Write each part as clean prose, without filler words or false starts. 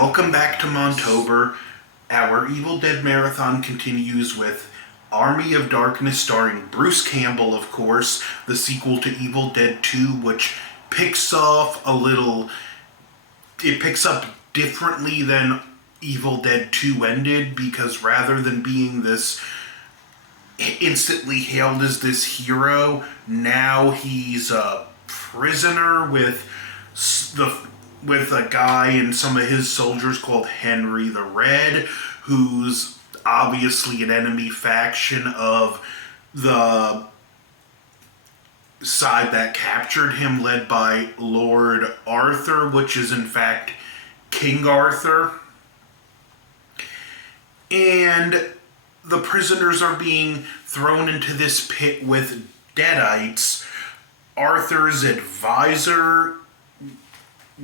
welcome back to Montober. Our Evil Dead marathon continues with Army of Darkness, starring Bruce Campbell, of course, the sequel to Evil Dead 2, which picks up differently than Evil Dead 2 ended, because rather than being this instantly hailed as this hero, now he's a prisoner with a guy and some of his soldiers called Henry the Red, who's obviously an enemy faction of the side that captured him, led by Lord Arthur, which is in fact King Arthur. And the prisoners are being thrown into this pit with Deadites. Arthur's advisor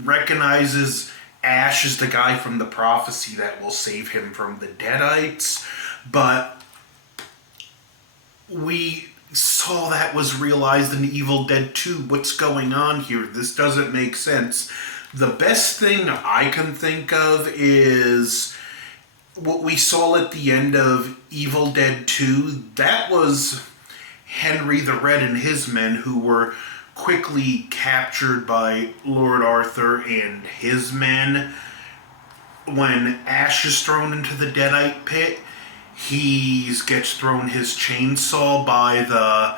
recognizes Ash as the guy from the prophecy that will save him from the Deadites, but we saw that was realized in Evil Dead 2. What's going on here? This doesn't make sense. The best thing I can think of is what we saw at the end of Evil Dead 2. That was Henry the Red and his men, who were quickly captured by Lord Arthur and his men. When Ash is thrown into the Deadite pit, he gets thrown his chainsaw by the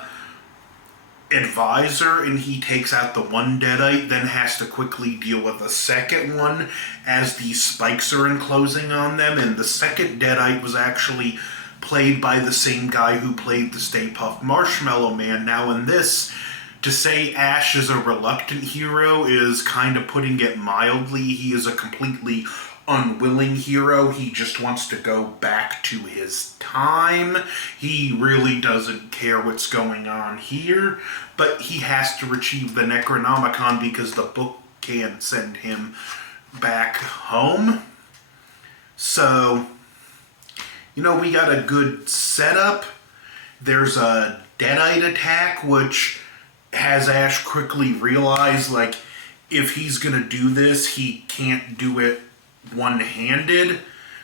advisor, and he takes out the one Deadite, then has to quickly deal with the second one as these spikes are enclosing on them. And the second Deadite was actually played by the same guy who played the Stay Puft Marshmallow Man. Now in this, to say Ash is a reluctant hero is kind of putting it mildly. He is a completely unwilling hero. He just wants to go back to his time. He really doesn't care what's going on here, but he has to retrieve the Necronomicon because the book can't send him back home. So, we got a good setup. There's a Deadite attack, which has Ash quickly realize, if he's gonna do this, he can't do it one-handed.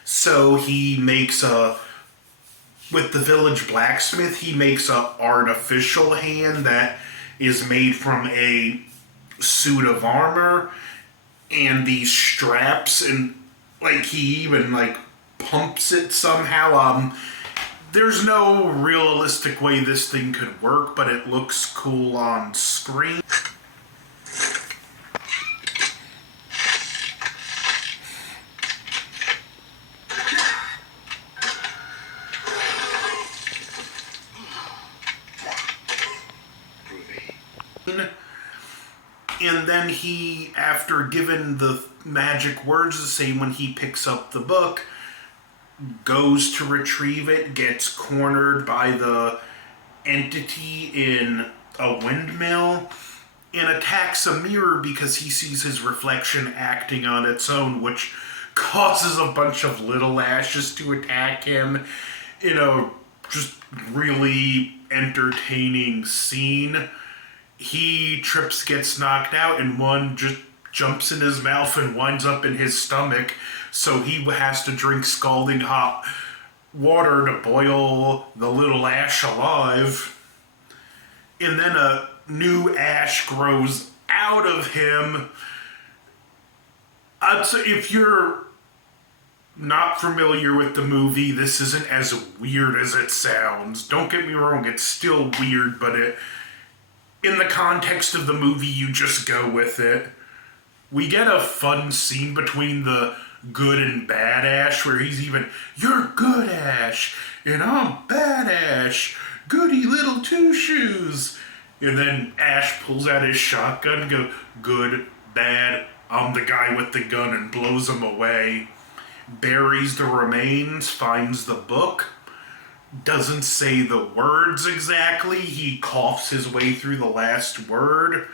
So he makes with the village blacksmith, he makes a artificial hand that is made from a suit of armor and these straps, and he even pumps it somehow. There's no realistic way this thing could work, but it looks cool on screen. And then he, after given the magic words to say when he picks up the book, goes to retrieve it, gets cornered by the entity in a windmill, and attacks a mirror because he sees his reflection acting on its own, which causes a bunch of little Ashes to attack him in a just really entertaining scene. He trips, gets knocked out, and one just jumps in his mouth and winds up in his stomach. So he has to drink scalding hot water to boil the little Ash alive. And then a new Ash grows out of him. So if you're not familiar with the movie, this isn't as weird as it sounds. Don't get me wrong, it's still weird, but in the context of the movie, you just go with it. We get a fun scene between the good and bad Ash, where he's even, "You're good, Ash, and I'm bad Ash, goody little two shoes." And then Ash pulls out his shotgun and goes, "Good, bad, I'm the guy with the gun," and blows him away. Buries the remains, finds the book, doesn't say the words exactly, he coughs his way through the last word.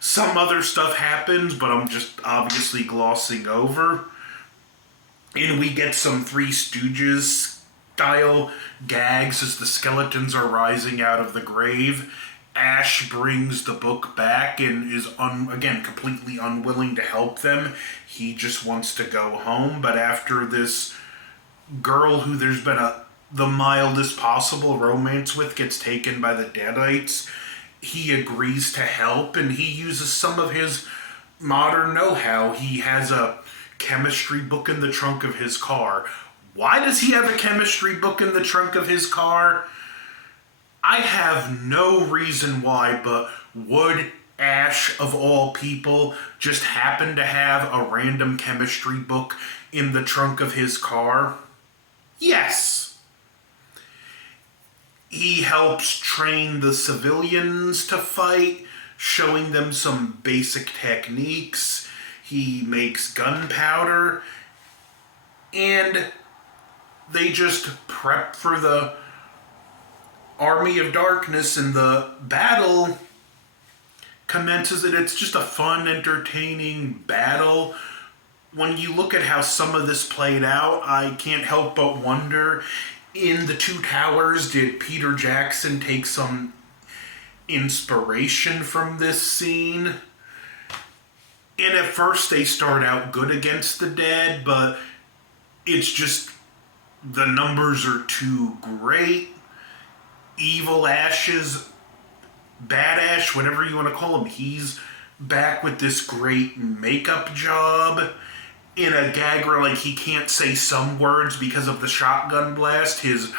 Some other stuff happens, but I'm just obviously glossing over. And we get some Three Stooges style gags as the skeletons are rising out of the grave. Ash brings the book back and is, again, completely unwilling to help them. He just wants to go home. But after this girl who there's been the mildest possible romance with gets taken by the Deadites, he agrees to help, and he uses some of his modern know-how. He has a chemistry book in the trunk of his car. Why does he have a chemistry book in the trunk of his car? I have no reason why, but would Ash, of all people, just happen to have a random chemistry book in the trunk of his car? Yes. He helps train the civilians to fight, showing them some basic techniques. He makes gunpowder, and they just prep for the Army of Darkness, and the battle commences, and it's just a fun, entertaining battle. When you look at how some of this played out, I can't help but wonder, in the Two Towers, did Peter Jackson take some inspiration from this scene? And at first they start out good against the dead, but it's just the numbers are too great. Evil Ash's, Bad Ash, whatever you want to call him, he's back with this great makeup job in a gag where, like, he can't say some words because of the shotgun blast. His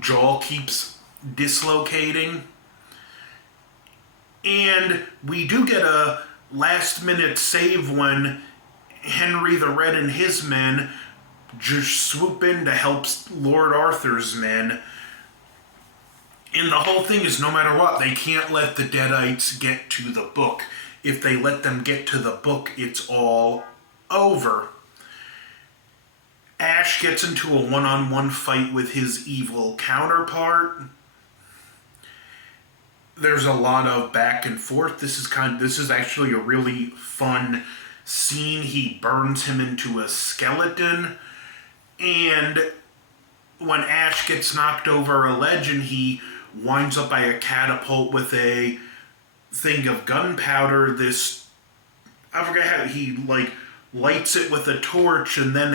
jaw keeps dislocating. And we do get a last-minute save when Henry the Red and his men just swoop in to help Lord Arthur's men. And the whole thing is, no matter what, they can't let the Deadites get to the book. If they let them get to the book, it's all over. Ash gets into a one-on-one fight with his evil counterpart. There's a lot of back and forth. This is actually a really fun scene. He burns him into a skeleton, and when Ash gets knocked over a ledge and he winds up by a catapult with a thing of gunpowder, I forget how he lights it with a torch, and then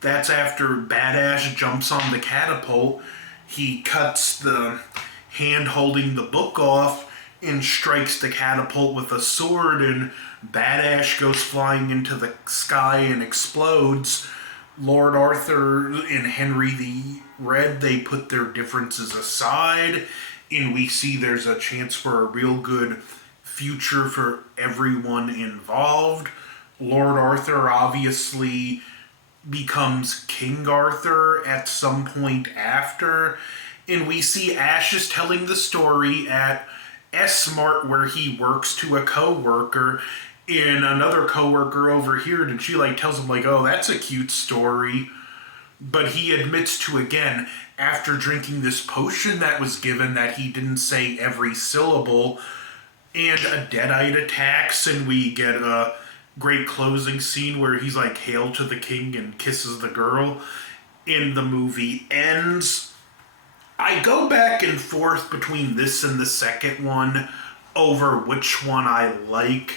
that's after Badass jumps on the catapult. He cuts the hand holding the book off and strikes the catapult with a sword, and Badass goes flying into the sky and explodes. Lord Arthur and Henry the Red, they put their differences aside, and we see there's a chance for a real good future for everyone involved. Lord Arthur obviously becomes King Arthur at some point after, and we see Ash is telling the story at S-Mart where he works to a co-worker, and another co-worker over here, and she tells him oh, that's a cute story. But he admits to, again, after drinking this potion that was given, that he didn't say every syllable, and a Deadite attacks, and we get a great closing scene where he's hail to the king and kisses the girl, and the movie ends. I go back and forth between this and the second one over which one I like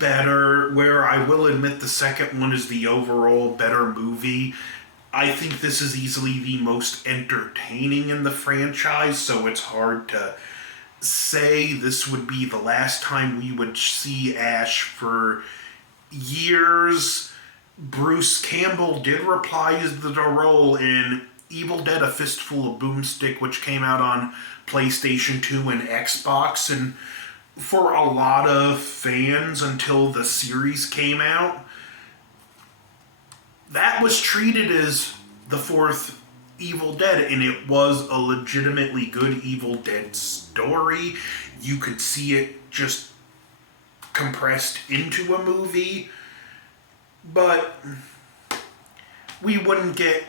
better, where I will admit the second one is the overall better movie. I think this is easily the most entertaining in the franchise, so it's hard to say this would be the last time we would see Ash for years. Bruce Campbell did reprise the role in Evil Dead: A Fistful of Boomstick, which came out on PlayStation 2 and Xbox, and for a lot of fans until the series came out, that was treated as the fourth Evil Dead, and it was a legitimately good Evil Dead story. You could see it just compressed into a movie, but we wouldn't get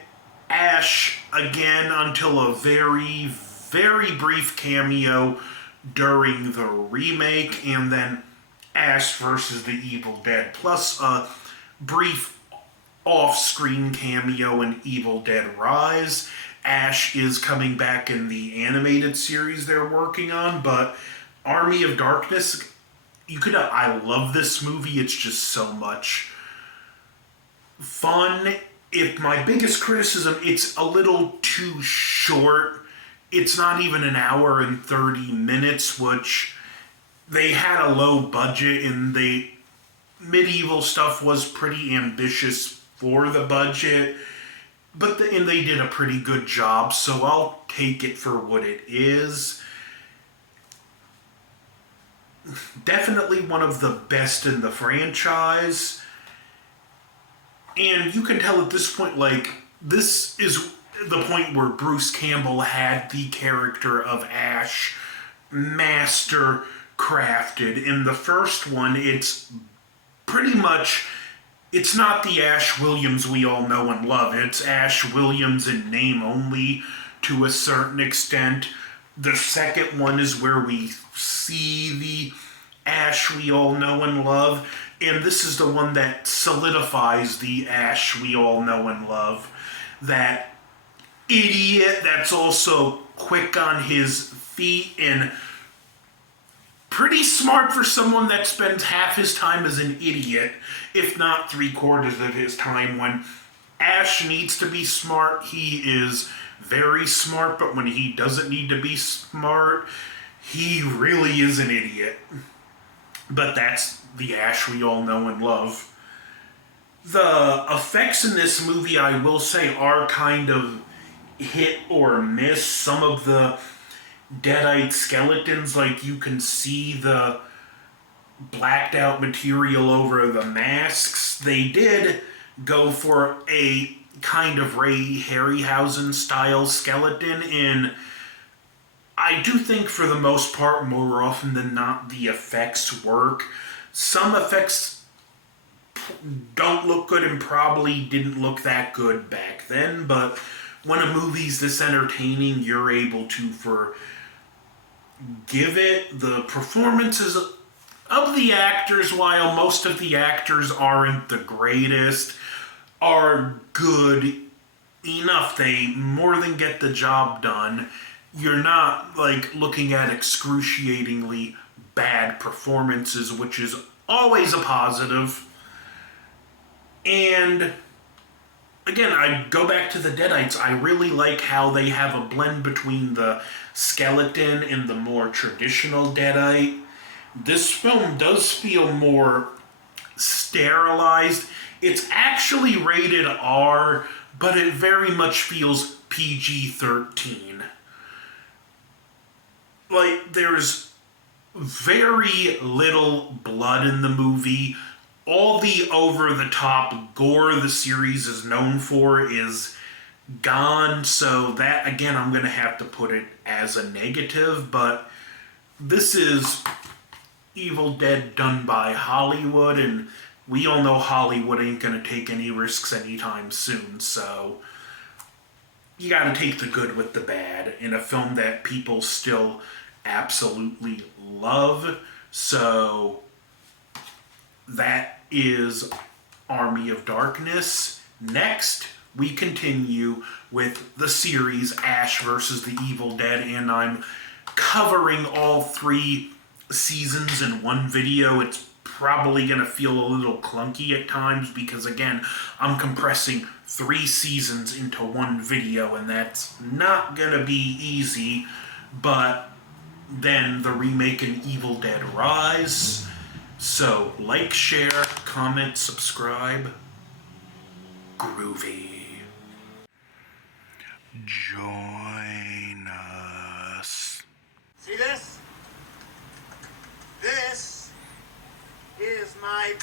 Ash again until a very, very brief cameo during the remake, and then Ash versus the Evil Dead, plus a brief off-screen cameo in Evil Dead Rise. Ash is coming back in the animated series they're working on, but Army of Darkness, I love this movie. It's just so much fun. If my biggest criticism, it's a little too short. It's not even an hour and 30 minutes, which they had a low budget, and the medieval stuff was pretty ambitious for the budget, and they did a pretty good job, so I'll take it for what it is. Definitely one of the best in the franchise. And you can tell at this point, like, this is the point where Bruce Campbell had the character of Ash master crafted. In the first one, it's pretty much, it's not the AshWilliams we all know and love. It's AshWilliams in name only to a certain extent. The second one is where we see the Ash we all know and love. And this is the one that solidifies the Ash we all know and love. That idiot that's also quick on his feet and pretty smart for someone that spends half his time as an idiot, if not 3/4 of his time. When Ash needs to be smart, he is very smart, but when he doesn't need to be smart, he really is an idiot. But that's the Ash we all know and love. The effects in this movie, I will say, are kind of hit or miss. Some of the Deadite skeletons, like, you can see the blacked out material over the masks. They did go for a kind of Ray Harryhausen style skeleton, and I do think for the most part, more often than not, the effects work. Some effects don't look good and probably didn't look that good back then, but when a movie's this entertaining, you're able to forgive it. The performances of the actors, while most of the actors aren't the greatest, are good enough. They more than get the job done. You're not, like, looking at excruciatingly bad performances, which is always a positive. And again, I go back to the Deadites. I really like how they have a blend between the skeleton and the more traditional Deadite. This film does feel more sterilized. It's actually rated R, but it very much feels PG-13. Like, there's very little blood in the movie. All the over-the-top gore the series is known for is gone, so that, again, I'm going to have to put it as a negative, but this is Evil Dead done by Hollywood, and we all know Hollywood ain't going to take any risks anytime soon, so you got to take the good with the bad in a film that people still absolutely love. So that is Army of Darkness. Next, we continue with the series Ash vs. the Evil Dead, and I'm covering all 3 seasons in one video. It's probably going to feel a little clunky at times because, again, I'm compressing 3 seasons into one video, and that's not going to be easy. But then the remake in Evil Dead Rise. So, like, share, comment, subscribe. Groovy. Join us. See this? This is my